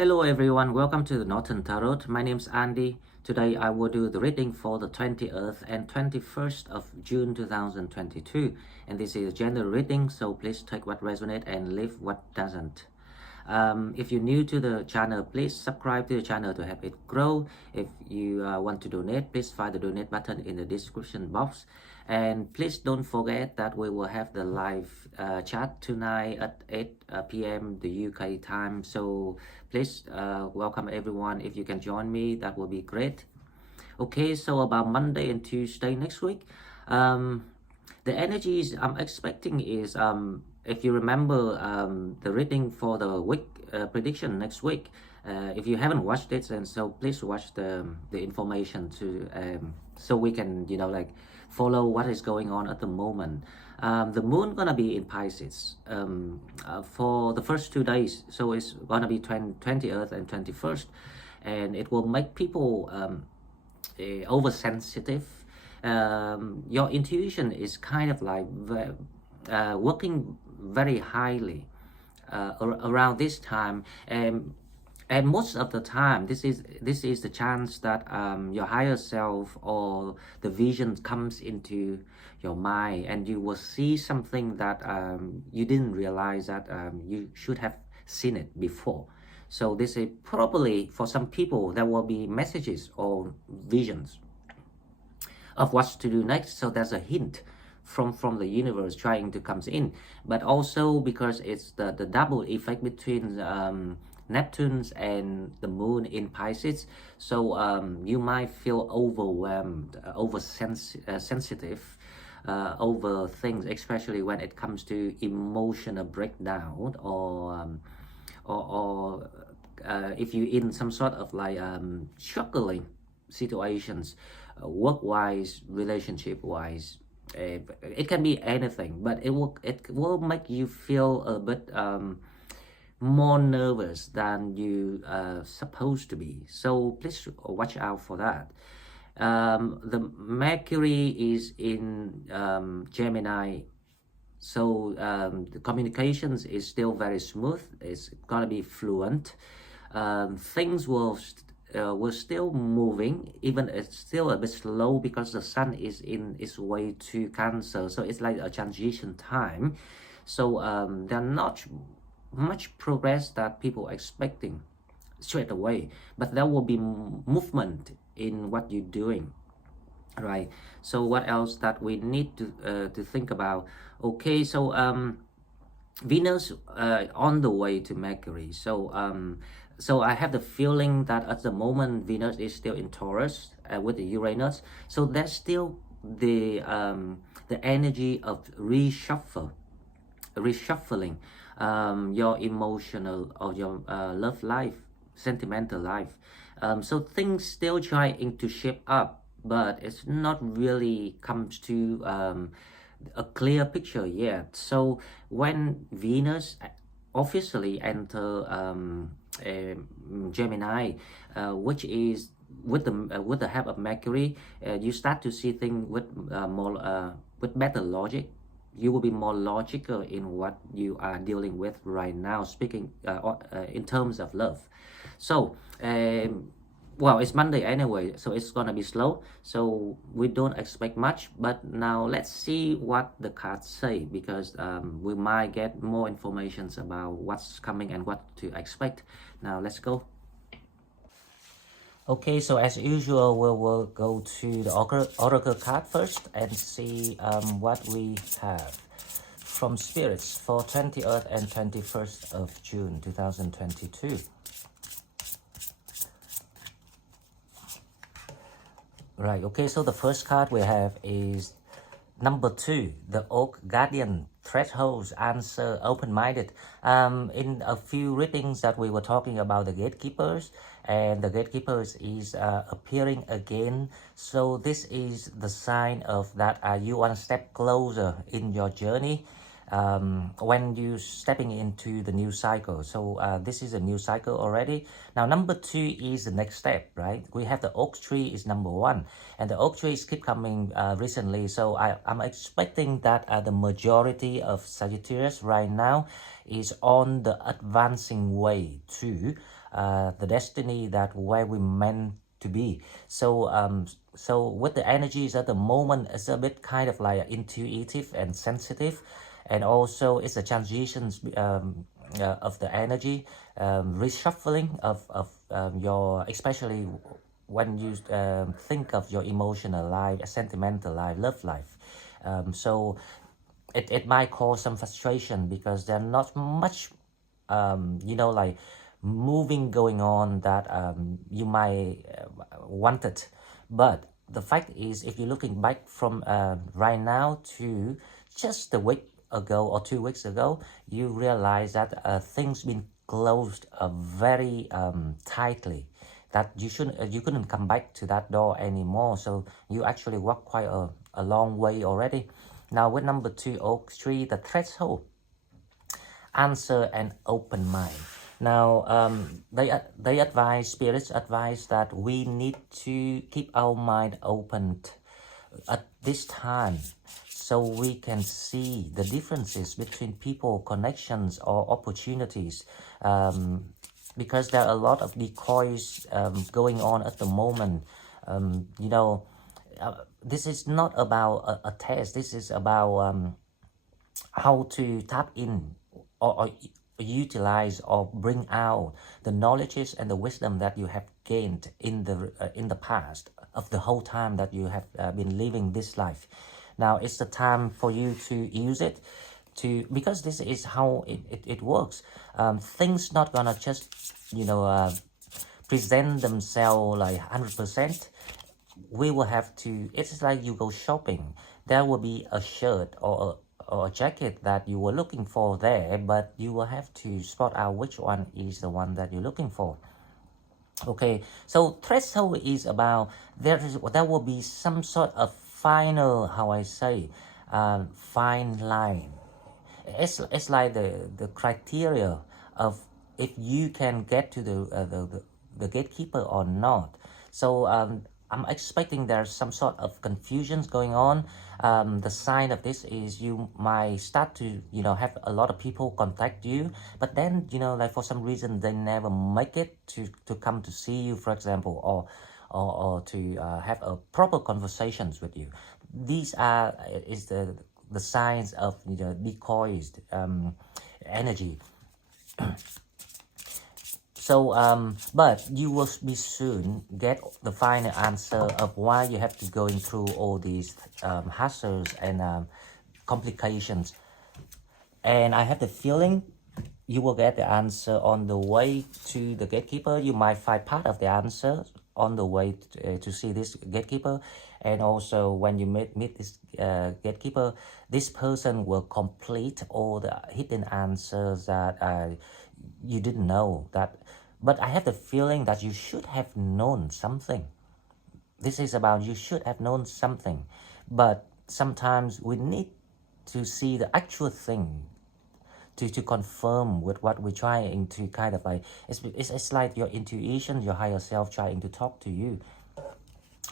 Hello everyone, welcome to the Northern Tarot. My name is Andy. Today I will do the reading for the 20th and 21st of June 2022. And this is a general reading, so please take what resonates and leave what doesn't. If you're new to the channel, please subscribe to the channel to help it grow. If you want to donate, please find the donate button in the description box. And please don't forget that we will have the live chat tonight at 8 p.m. the UK time. So please welcome everyone. If you can join me, that will be great. Okay, so about Monday and Tuesday next week, the energies I'm expecting is if you remember the reading for the week prediction next week, if you haven't watched it, and so please watch the information to so we can like follow what is going on at the moment. The moon gonna be in Pisces for the first 2 days, so it's gonna be 20th and 21st, and it will make people oversensitive. Your intuition is kind of like working very highly around this time, and most of the time this is the chance that your higher self or the vision comes into your mind, and you will see something that you didn't realize that you should have seen it before. So this is probably, for some people, there will be messages or visions of what to do next. So there's a hint from the universe trying to come in, but also because it's the double effect between Neptune and the moon in Pisces, so you might feel overwhelmed, sensitive over things, especially when it comes to emotional breakdown, or if you're in some sort of like struggling situations, work-wise, relationship-wise. It can be anything, but it will make you feel a bit more nervous than you supposed to be. So please watch out for that. The Mercury is in Gemini, so the communications is still very smooth. It's gonna be fluent. Things will still moving, even it's still a bit slow because the sun is in its way to Cancer, so it's like a transition time. So there are not much progress that people are expecting straight away, but there will be movement in what you're doing, right? So what else that we need to think about? Okay, so Venus on the way to Mercury. So I have the feeling that at the moment Venus is still in Taurus with the Uranus. So there's still the energy of reshuffling your emotional or your love life, sentimental life. So things still trying to shape up, but it's not really comes to a clear picture yet. So when Venus officially enter Gemini, which is with the help of Mercury, you start to see things with more with better logic. You will be more logical in what you are dealing with right now, speaking in terms of love. So well, it's Monday anyway, so it's gonna be slow, so we don't expect much. But now let's see what the cards say, because we might get more information about what's coming and what to expect. Now let's go. Okay, so as usual, we will go to the oracle card first and see what we have from spirits for 20th and 21st of June 2022. Right, okay, so the first card we have is number 2, the Oak Guardian, thresholds, answer, open-minded. In a few readings that we were talking about the gatekeepers, and the gatekeepers is appearing again. So this is the sign of that you one step closer in your journey when you stepping into the new cycle. So this is a new cycle already. Now number 2 is the next step, right? We have the oak tree is number 1, and the oak trees keep coming recently. So I'm expecting that the majority of Sagittarius right now is on the advancing way to the destiny that where we meant to be. So with the energies at the moment, it's a bit kind of like intuitive and sensitive, and also it's a transitions of the energy, reshuffling of your, especially when you think of your emotional life, sentimental life, love life. So it might cause some frustration because there's not much like moving going on that you might want it. But the fact is, if you're looking back from right now to just a week ago or 2 weeks ago, you realize that things been closed very tightly, that you couldn't come back to that door anymore. So you actually walk quite a long way already. Now with number 2 oak tree, the threshold, answer and open mind. Now they advise, spirits advise that we need to keep our mind open at this time, so we can see the differences between people, connections, or opportunities, because there are a lot of decoys going on at the moment. This is not about a test. This is about how to tap in, or utilize or bring out the knowledges and the wisdom that you have gained in the past of the whole time that you have been living this life. Now it's the time for you to use it, because this is how it works. Things not gonna just present themselves like 100%. We will have to, it's like you go shopping, there will be a shirt or a jacket that you were looking for there, but you will have to spot out which one is the one that you're looking for. Okay, so threshold is about there will be some sort of final, how I say, fine line. It's like the criteria of if you can get to the gatekeeper or not. So I'm expecting there's some sort of confusions going on. The sign of this is you might start to have a lot of people contact you, but then like for some reason they never make it to come to see you, for example, or to have a proper conversations with you. These are is the signs of decoys energy. So, but you will be soon get the final answer of why you have to going through all these hassles and complications. And I have the feeling you will get the answer on the way to the gatekeeper. You might find part of the answer on the way to see this gatekeeper. And also when you meet this gatekeeper, this person will complete all the hidden answers that you didn't know that. But I have the feeling that you should have known something. This is about you should have known something. But sometimes we need to see the actual thing to confirm with what we're trying to kind of like, it's like your intuition, your higher self trying to talk to you.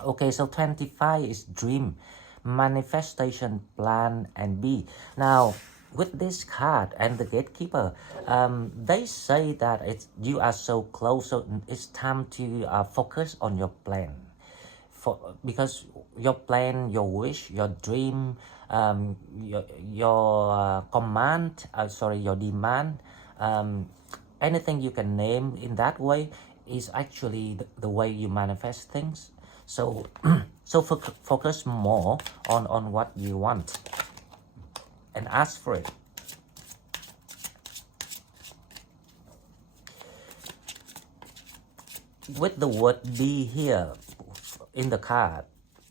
Okay, so 25 is dream, manifestation, plan, and be. Now, with this card and the gatekeeper, they say that you are so close, so it's time to focus on your plan. Because your plan, your wish, your dream, your command, your demand, anything you can name in that way is actually the way you manifest things. So so focus more on what you want and ask for it. With the word be here in the card,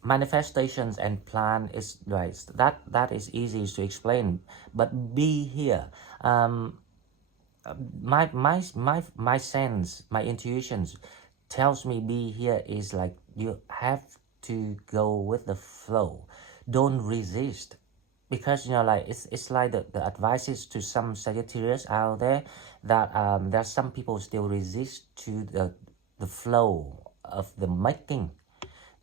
manifestations and plan is right. That is easy to explain. But be here, my sense, my intuitions tells me be here is like you have to go with the flow. Don't resist. Because like it's like the advices to some Sagittarius out there that there's some people still resist to the flow of the making.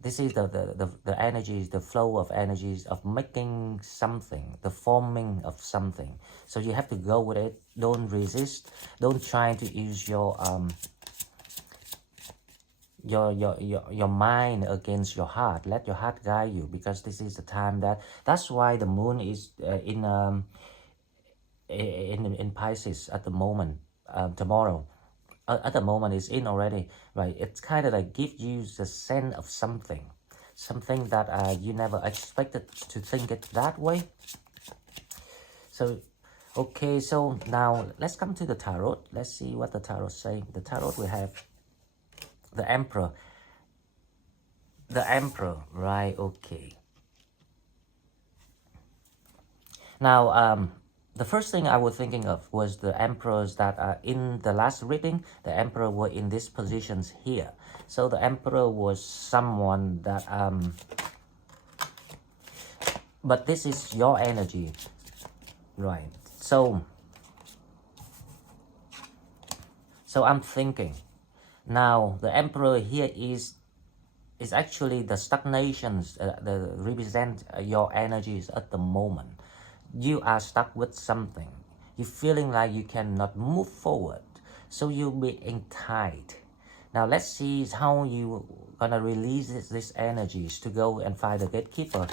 This is the energies, the flow of energies of making something, the forming of something. So you have to go with it. Don't resist. Don't try to use your your mind against your heart. Let your heart guide you, because this is the time that's why the moon is in Pisces at the moment. Tomorrow, at the moment it's in already, right? It's kind of like give you the sense of something that you never expected to think it that way. So okay, so now let's come to the tarot. Let's see what the tarot say. The tarot, we have the Emperor. The Emperor, right? Okay. Now, the first thing I was thinking of was the emperors that are in the last reading. The emperor were in these positions here. So the emperor was someone that, but this is your energy, right? So I'm thinking, now the emperor here is actually the stagnations that represent your energies at the moment. You are stuck with something. You're feeling like you cannot move forward. So you'll be tied. Now let's see how you gonna release these energies to go and find the gatekeeper.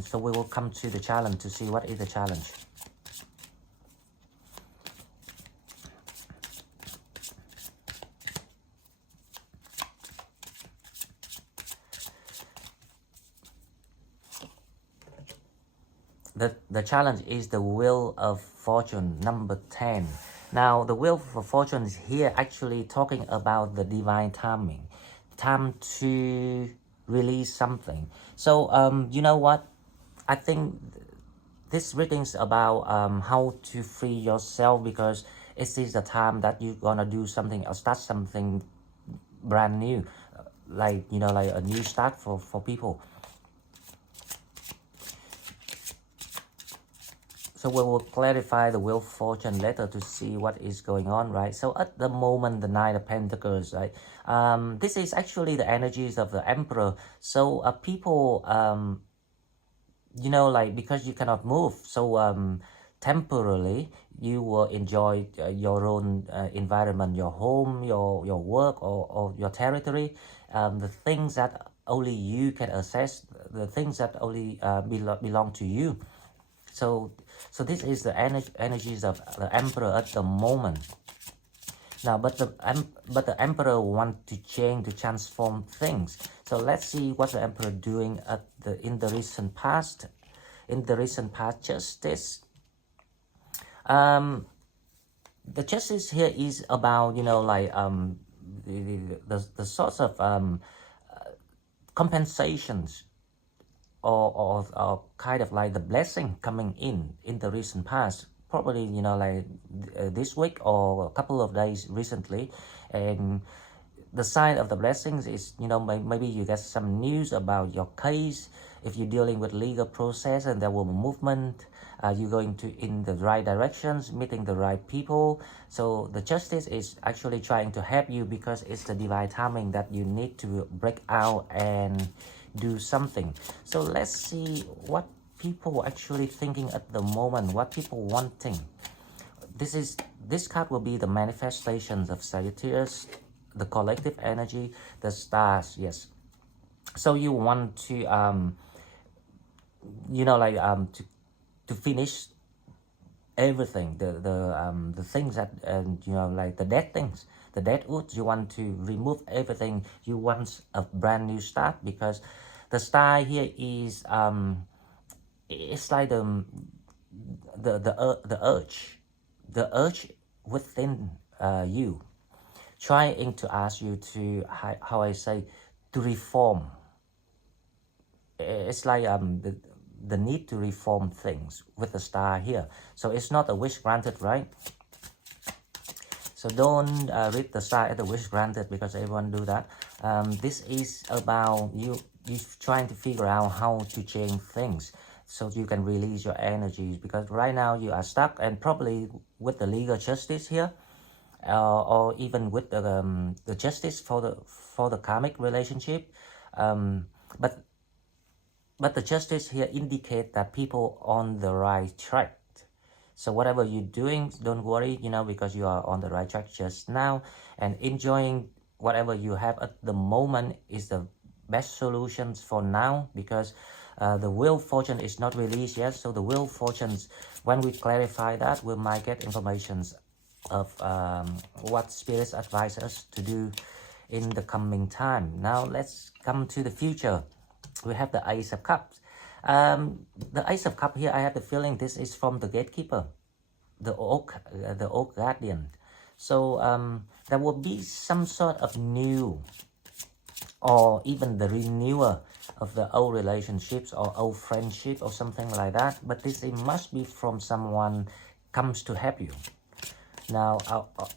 So we will come to the challenge to see what is the challenge. The challenge is the Wheel of Fortune, number 10. Now, the Wheel of Fortune is here actually talking about the divine timing. Time to release something. So, you know what? I think this reading's about how to free yourself, because it is the time that you're gonna do something or start something brand new. Like, you know, like a new start for people. So we will clarify the Wheel of Fortune later to see what is going on, right? So at the moment, the Knight of Pentacles, right? This is actually the energies of the Emperor. So people, you know, like, because you cannot move, so temporarily you will enjoy your own environment, your home, your work, or your territory, the things that only you can access, the things that only belong to you. So this is the energies of the Emperor at the moment. Now, but the Emperor want to change, to transform things. So let's see what the Emperor doing in the recent past. In the recent past, Justice. The Justice here is about, you know, like the sorts of compensations, or kind of like the blessing coming in the recent past, probably, you know, like this week or a couple of days recently. And the sign of the blessings is, you know, maybe you get some news about your case. If you're dealing with legal process and there will be movement, you're going to in the right directions, meeting the right people. So the Justice is actually trying to help you, because it's the divine timing that you need to break out and do something. So let's see what people actually thinking at the moment, what people wanting. This card will be the manifestations of Sagittarius, the collective energy, the stars. Yes. So you want to you know, like to finish everything, the things that you know, like the dead things, the dead wood. You want to remove everything. You want a brand new start, because the star here is it's like the urge within you, trying to ask you to, how I say, to reform. It's like the need to reform things with the star here. So it's not a wish granted, right? So don't read the star as a wish granted, because everyone do that. This is about you trying to figure out how to change things, so you can release your energies, because right now you are stuck, and probably with the legal justice here, or even with the justice for the karmic relationship. But the justice here indicate that people on the right track. So whatever you're doing, don't worry, you know, because you are on the right track just now, and enjoying whatever you have at the moment is the best solutions for now, because the wheel fortune is not released yet. So the wheel fortunes, when we clarify that, we might get informations of what spirits advise us to do in the coming time. Now let's come to the future. We have the Ace of Cups. The Ace of Cups here, I have the feeling this is from the gatekeeper, the oak guardian. So there will be some sort of new, or even the renewer of the old relationships or old friendship or something like that. But this, it must be from someone comes to help you. Now,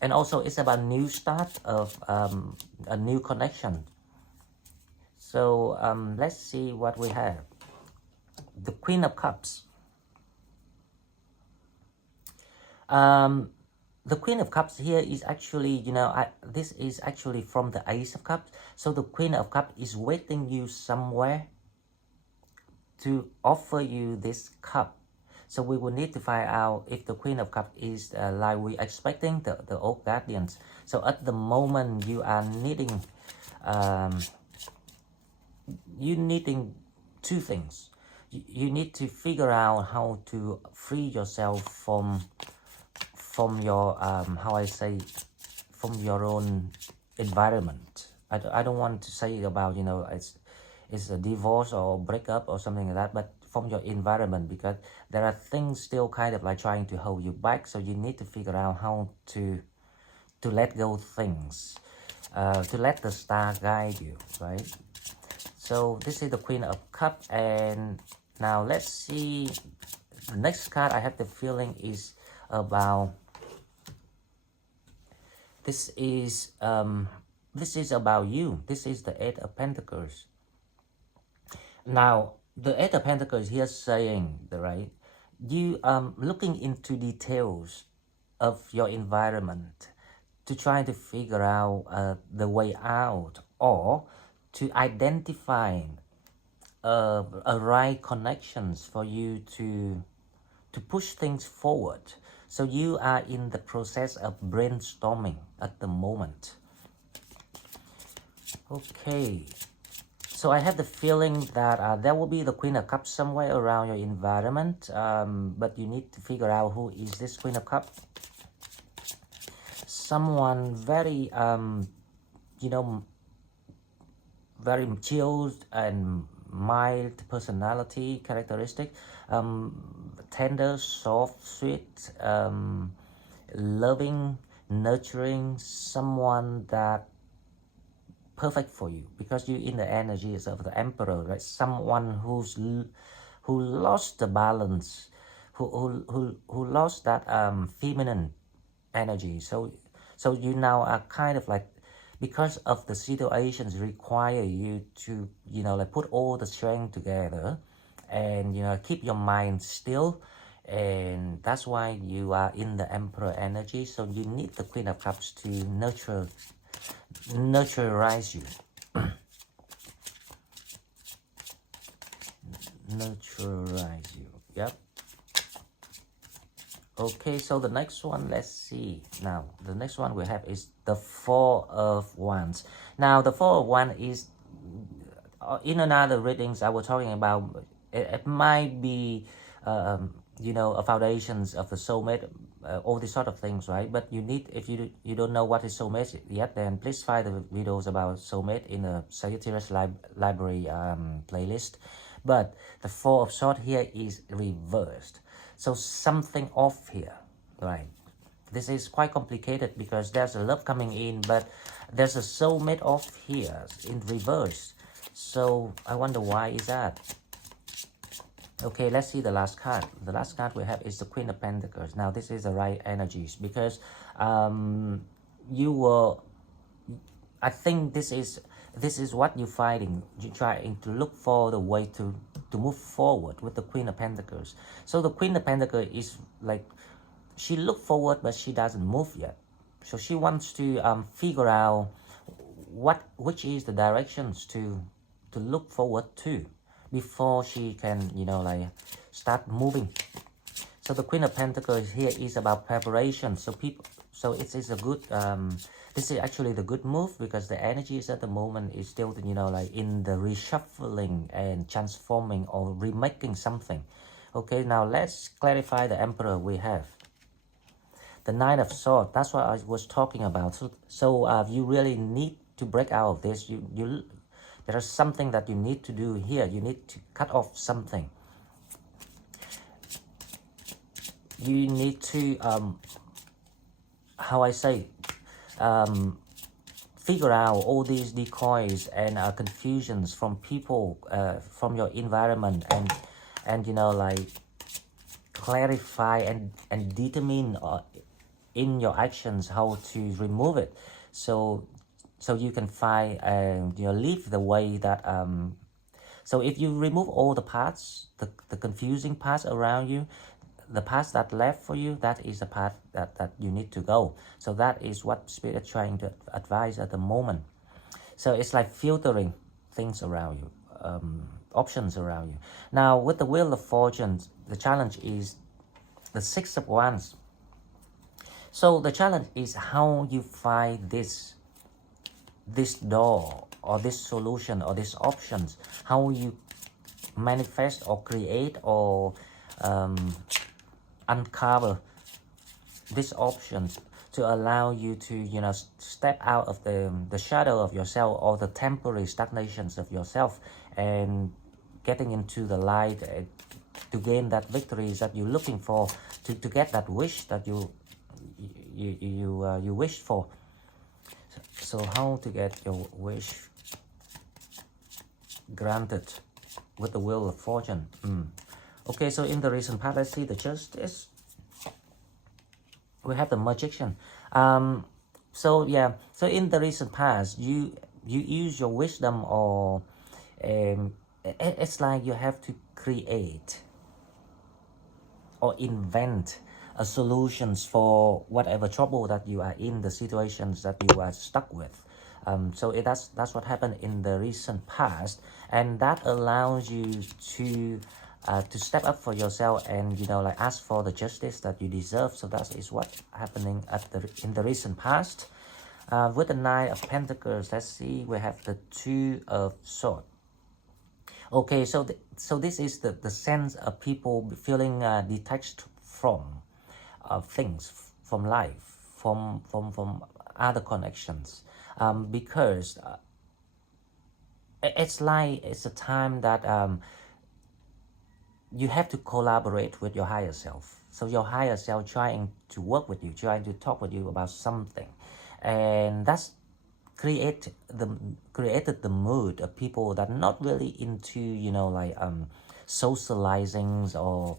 and also it's about new start of a new connection. So let's see what we have. The Queen of Cups. The Queen of Cups here is actually, this is actually from the Ace of Cups. So the Queen of Cups is waiting you somewhere to offer you this cup. So we will need to find out if the Queen of Cups is like we expecting, the oak guardians. So at the moment you are needing, two things. You need to figure out how to free yourself from your from your own environment. I don't want to say about it's a divorce or breakup or something like that, but from your environment, because there are things still kind of like trying to hold you back. So you need to figure out how to let go things, to let the star guide you, right? So this is the Queen of Cups, and now let's see the next card. I have the feeling is about this is about you. This is the Eight of Pentacles. Now the Eight of Pentacles here saying, right, you looking into details of your environment to try to figure out the way out, or to identify a right connections for you to push things forward. So you are in the process of brainstorming at the moment. Okay, so I have the feeling that there will be the Queen of Cups somewhere around your environment, but you need to figure out who is this Queen of Cups. Someone very very chilled and mild personality characteristic, tender, soft, sweet, loving, nurturing, someone that perfect for you, because you in the energies of the Emperor, right? Someone who lost the balance, who lost that feminine energy. So you now are kind of like, because of the situations require you to like put all the strength together and keep your mind still, and that's why you are in the Emperor energy. So you need the Queen of Cups to nurturize you. Nurturize you. Yep. Okay, so the next one, let's see. Now, the next one we have is the Four of Wands. Now, the Four of Wands is, in another readings I was talking about, it might be, a foundations of the soulmate, all these sort of things, right? But you need, if you don't know what is soulmate yet, then please find the videos about soulmate in the Sagittarius library playlist. But the Four of Swords here is reversed. So something off here, right? This is quite complicated because there's a love coming in, but there's a soulmate off here in reverse. So I wonder why is that? Okay, let's see the last card. The last card we have is the Queen of Pentacles. Now this is the right energies, because you were, I think this is what you're fighting. You're trying to look for the way to move forward with the Queen of Pentacles. So the Queen of Pentacles is like, she looked forward but she doesn't move yet. So she wants to figure out which is the directions to look forward to before she can like start moving. So the Queen of Pentacles here is about preparation. So So it's a good this is actually the good move, because the energies at the moment is still, like in the reshuffling and transforming or remaking something. Okay, now let's clarify the Emperor we have. The Knight of Swords, that's what I was talking about. So you really need to break out of this. There is something that you need to do here. You need to cut off something. You need to how I say, figure out all these decoys and confusions from people, from your environment, and like clarify and determine in your actions how to remove it, so you can find live the way that so if you remove all the parts, the confusing parts around you, the path that left for you, that is the path that you need to go. So that is what Spirit is trying to advise at the moment. So it's like filtering things around you, options around you. Now with the Wheel of Fortune, the challenge is the Six of Wands. So the challenge is how you find this door or this solution or these options, how you manifest or create or uncover these options to allow you to step out of the shadow of yourself or the temporary stagnations of yourself and getting into the light to gain that victories that you're looking for, to get that wish that you wished for. So how to get your wish granted with the Wheel of Fortune? Okay, so in the recent past, let's see the Justice. We have the Magician. So yeah, so in the recent past, you use your wisdom, or it's like you have to create or invent solutions for whatever trouble that you are in, the situations that you are stuck with. So that's what happened in the recent past, and that allows you to step up for yourself and like ask for the justice that you deserve. So that is what happening in the recent past. With the Knight of Pentacles, let's see, we have the Two of Swords. Okay, so this is the sense of people feeling detached from things, from life, from other connections, because it's like it's a time that you have to collaborate with your higher self. So your higher self trying to work with you, trying to talk with you about something, and that's created the mood of people that not really into like socializing or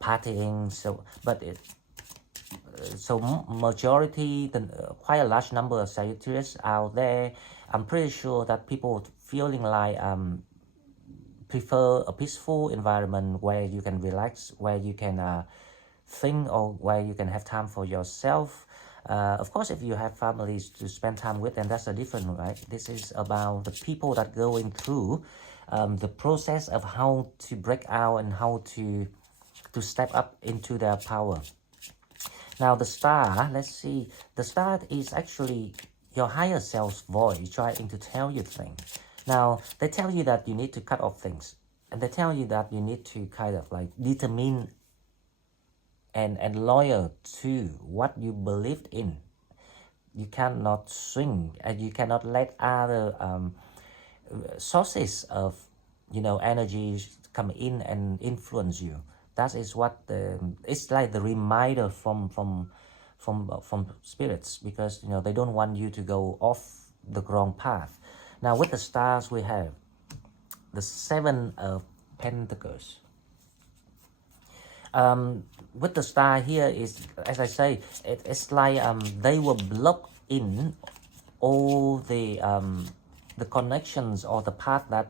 partying. So majority, quite a large number of Sagittarius out there, I'm pretty sure that people feeling like prefer a peaceful environment where you can relax, where you can think, or where you can have time for yourself. Of course, if you have families to spend time with, then that's a different, right? This is about the people that going through the process of how to break out and how to step up into their power. Now the Star, let's see, the Star is actually your higher self's voice trying to tell you things. Now they tell you that you need to cut off things, and they tell you that you need to kind of like determine and loyal to what you believed in. You cannot swing, and you cannot let other sources of energies come in and influence you. That is what it's like the reminder from spirits, because they don't want you to go off the wrong path. Now with the Stars, we have the Seven of Pentacles. With the Star here is, as I say, it's like they will block in all the connections or the path that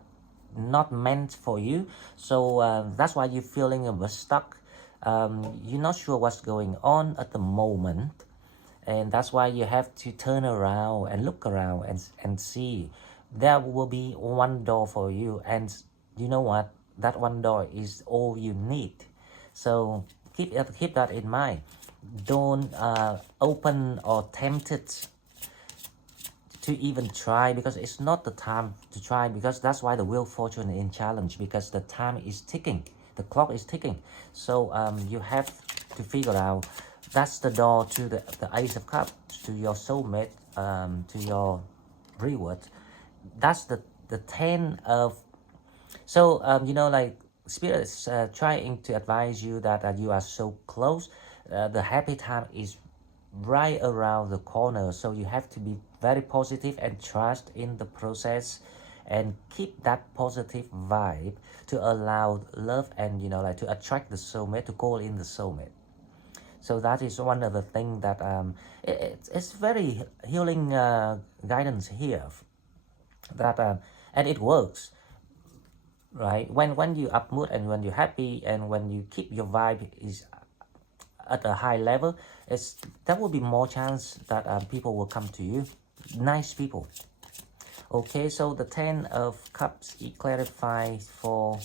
not meant for you. So that's why you're feeling a bit stuck. You're not sure what's going on at the moment, and that's why you have to turn around and look around and see there will be one door for you, and you know what, that one door is all you need. So keep that in mind. don't open or tempted to even try, because it's not the time to try, because that's why the wheel of fortune is in challenge, because the time is ticking, the clock is ticking. So you have to figure out, that's the door to the Ace of Cups, to your soulmate, to your reward. That's the 10 of, so you know, like spirit is trying to advise you that you are so close, the happy time is right around the corner. So you have to be very positive and trust in the process, and keep that positive vibe to allow love, and you know, like to attract the soulmate, to call in the soulmate. So that is one of the things that it's very healing guidance here, that and it works, right? When you up mood, and when you're happy, and when you keep your vibe is at a high level, it's there will be more chance that people will come to you, nice people. Okay, so the 10 of Cups, it clarifies for,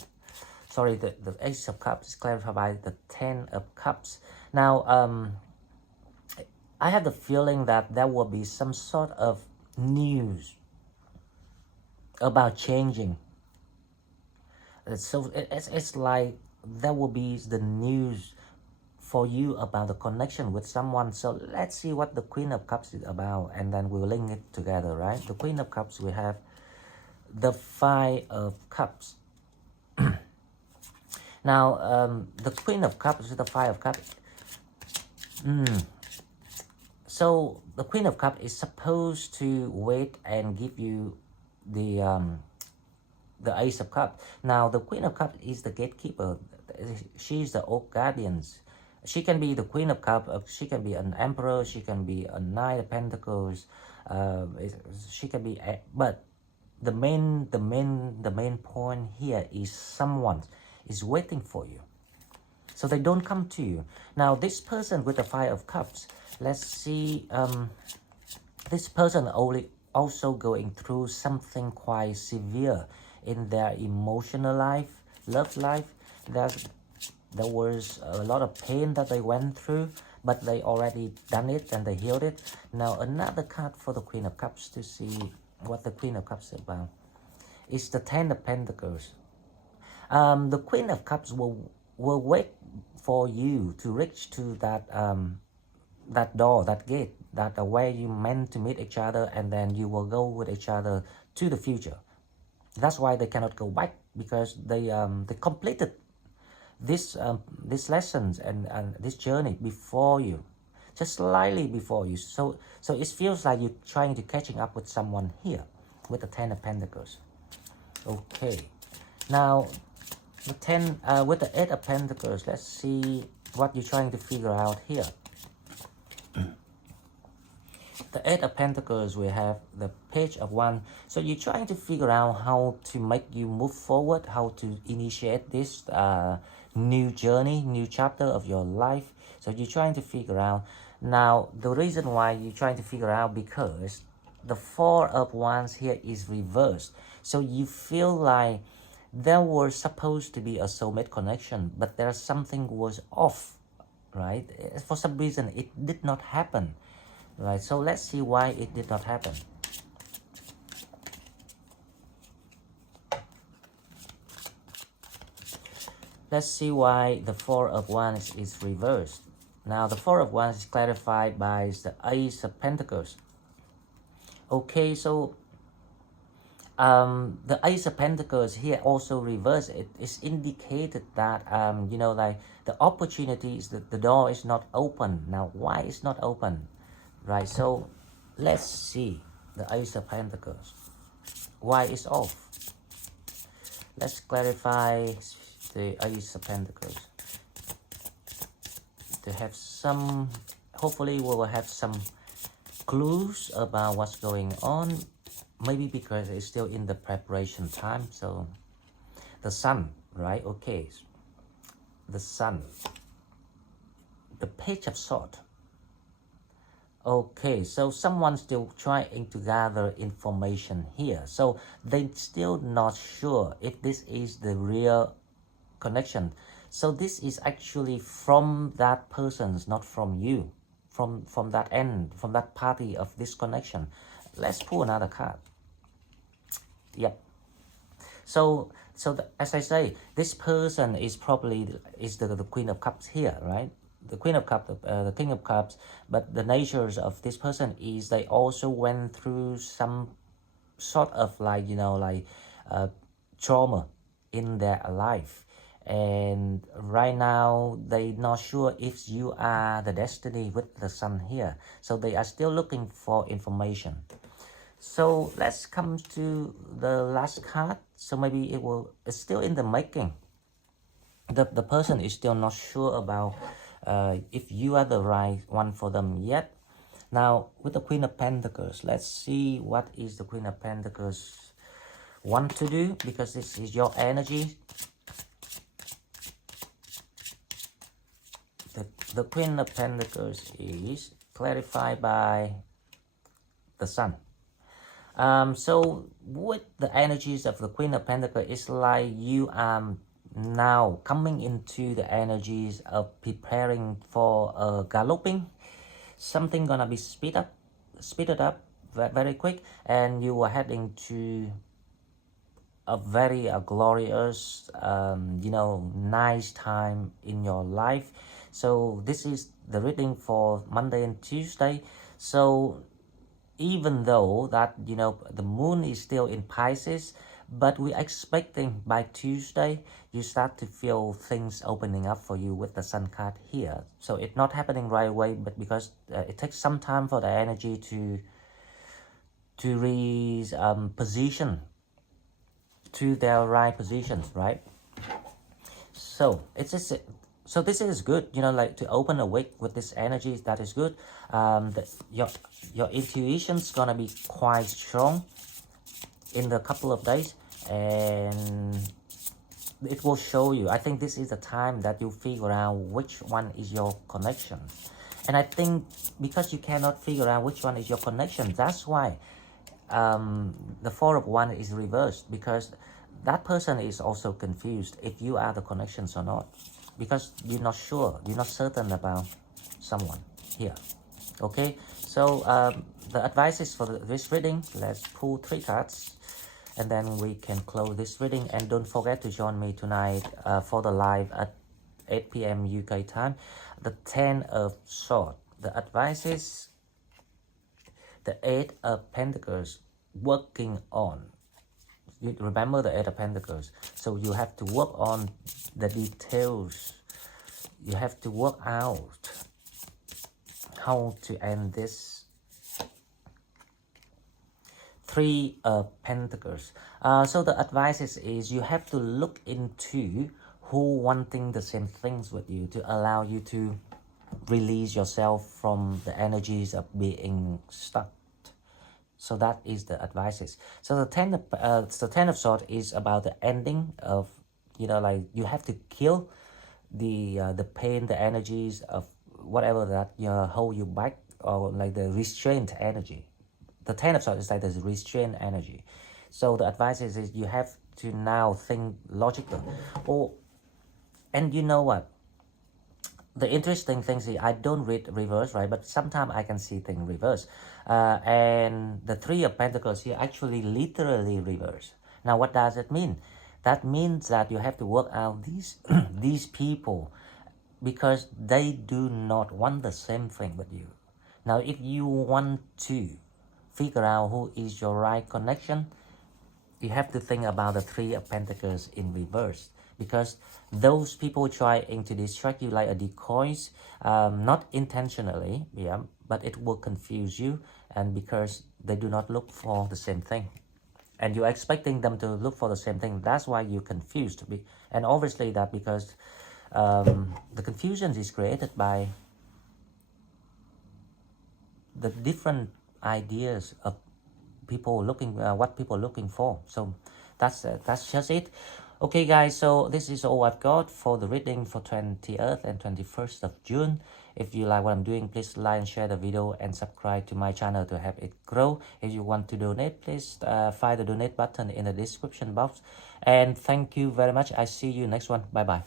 sorry, the Ace of Cups is clarified by the 10 of Cups. Now I have the feeling that there will be some sort of news about changing. So it's like there will be the news for you about the connection with someone. So let's see what the Queen of Cups is about, and then we'll link it together, right? The Queen of Cups, we have the Five of Cups. Now the Queen of Cups with the Five of Cups. So the Queen of Cups is supposed to wait and give you the Ace of Cups. Now the Queen of Cups is the gatekeeper. She's the oak guardians. She can be the Queen of Cups. She can be an Emperor. She can be a Knight of Pentacles. She can be, but the main point here is someone is waiting for you. So they don't come to you. Now this person with the Five of Cups, let's see, this person also going through something quite severe in their emotional life, love life. There was a lot of pain that they went through, but they already done it and they healed it. Now another card for the Queen of Cups to see what the Queen of Cups is about is the Ten of Pentacles. The Queen of Cups will wait for you to reach to that that door, that gate, that where you meant to meet each other, and then you will go with each other to the future. That's why they cannot go back, because they completed this lessons and this journey before you, just slightly before you. So it feels like you're trying to catching up with someone here with the Ten of Pentacles. Okay, now the 10 with the Eight of Pentacles. Let's see what you're trying to figure out here. The Eight of Pentacles, we have the Page of Wands. So you're trying to figure out how to make you move forward, how to initiate this new journey, new chapter of your life. So you're trying to figure out. Now, the reason why you're trying to figure out, because the Four of Wands here is reversed. So you feel like there was supposed to be a soulmate connection, but there's something was off, right? For some reason, it did not happen. Right, so let's see why it did not happen. Let's see why the Four of Wands is reversed. Now, the Four of Wands is clarified by the Ace of Pentacles. Okay, so the Ace of Pentacles here also reversed. It is indicated that you know, like the opportunities, the door is not open. Now, why it's not open? Right, so let's see the Ace of Pentacles. Why it's off? Let's clarify the Ace of Pentacles to have some, hopefully we will have some clues about what's going on. Maybe because it's still in the preparation time. So the Sun, right? Okay, the Sun, the Page of Swords. Okay, so someone's still trying to gather information here. So they're still not sure if this is the real connection. So this is actually from that person's, not from you, from that end, from that party of this connection. Let's pull another card. Yep. So as I say, this person is probably the Queen of Cups here, right? The Queen of Cups, the King of Cups, but the natures of this person is they also went through some sort of like, you know, like trauma in their life, and right now they not sure if you are the destiny with the sun here, so they are still looking for information. So let's come to the last card. So maybe it's still in the making. The person is still not sure about if you are the right one for them yet. Now with the Queen of Pentacles, let's see what is the Queen of Pentacles want to do, because this is your energy. The Queen of Pentacles is clarified by the Sun. So with the energies of the Queen of Pentacles, it's like you are now coming into the energies of preparing for galloping. Something gonna be speeded up very quick, and you are heading to a very glorious, you know, nice time in your life. So this is the reading for Monday and Tuesday. So even though that, you know, the moon is still in Pisces, but we're expecting by Tuesday you start to feel things opening up for you with the Sun card here. So it's not happening right away, but because it takes some time for the energy to position to their right positions, right? So it's just, so this is good, you know, like to open a week with this energy, that is good. Your intuition's gonna be quite strong in the couple of days, and it will show you. I think this is the time that you figure out which one is your connection. And I think because you cannot figure out which one is your connection, that's why the Four of Wands is reversed, because that person is also confused if you are the connections or not, because you're not sure, you're not certain about someone here. Okay, so the advice is for this reading. Let's pull 3 cards and then we can close this reading. And don't forget to join me tonight for the live at 8 p.m. UK time. The 10 of Swords. The advice is the 8 of Pentacles, working on. You remember the 8 of Pentacles. So you have to work on the details. You have to work out how to end this. 3 of Pentacles. So the advice is you have to look into who wanting the same things with you, to allow you to release yourself from the energies of being stuck. So that is the advices. So the 10 of Swords is about the ending of, you know, like you have to kill the pain, the energies of whatever that, you know, hold you back, or like the restraint energy. The 10 of Swords is like the restraint energy. So the advice is you have to now think logically. And you know what? The interesting thing is I don't read reverse, right? But sometimes I can see things reverse. And the 3 of Pentacles here actually literally reverse. Now, what does it mean? That means that you have to work out these these people, because they do not want the same thing with you. Now, if you want to figure out who is your right connection, you have to think about the 3 of Pentacles in reverse, because those people trying to distract you like a decoys, not intentionally, yeah, but it will confuse you, and because they do not look for the same thing, and you're expecting them to look for the same thing, that's why you're confused. And obviously that because the confusion is created by the different ideas of people looking, what people are looking for. So that's just it. Okay guys, so this is all I've got for the reading for 20th and 21st of June. If you like what I'm doing, please like and share the video and subscribe to my channel to help it grow. If you want to donate, please find the donate button in the description box. And thank you very much. I see you next one. Bye bye.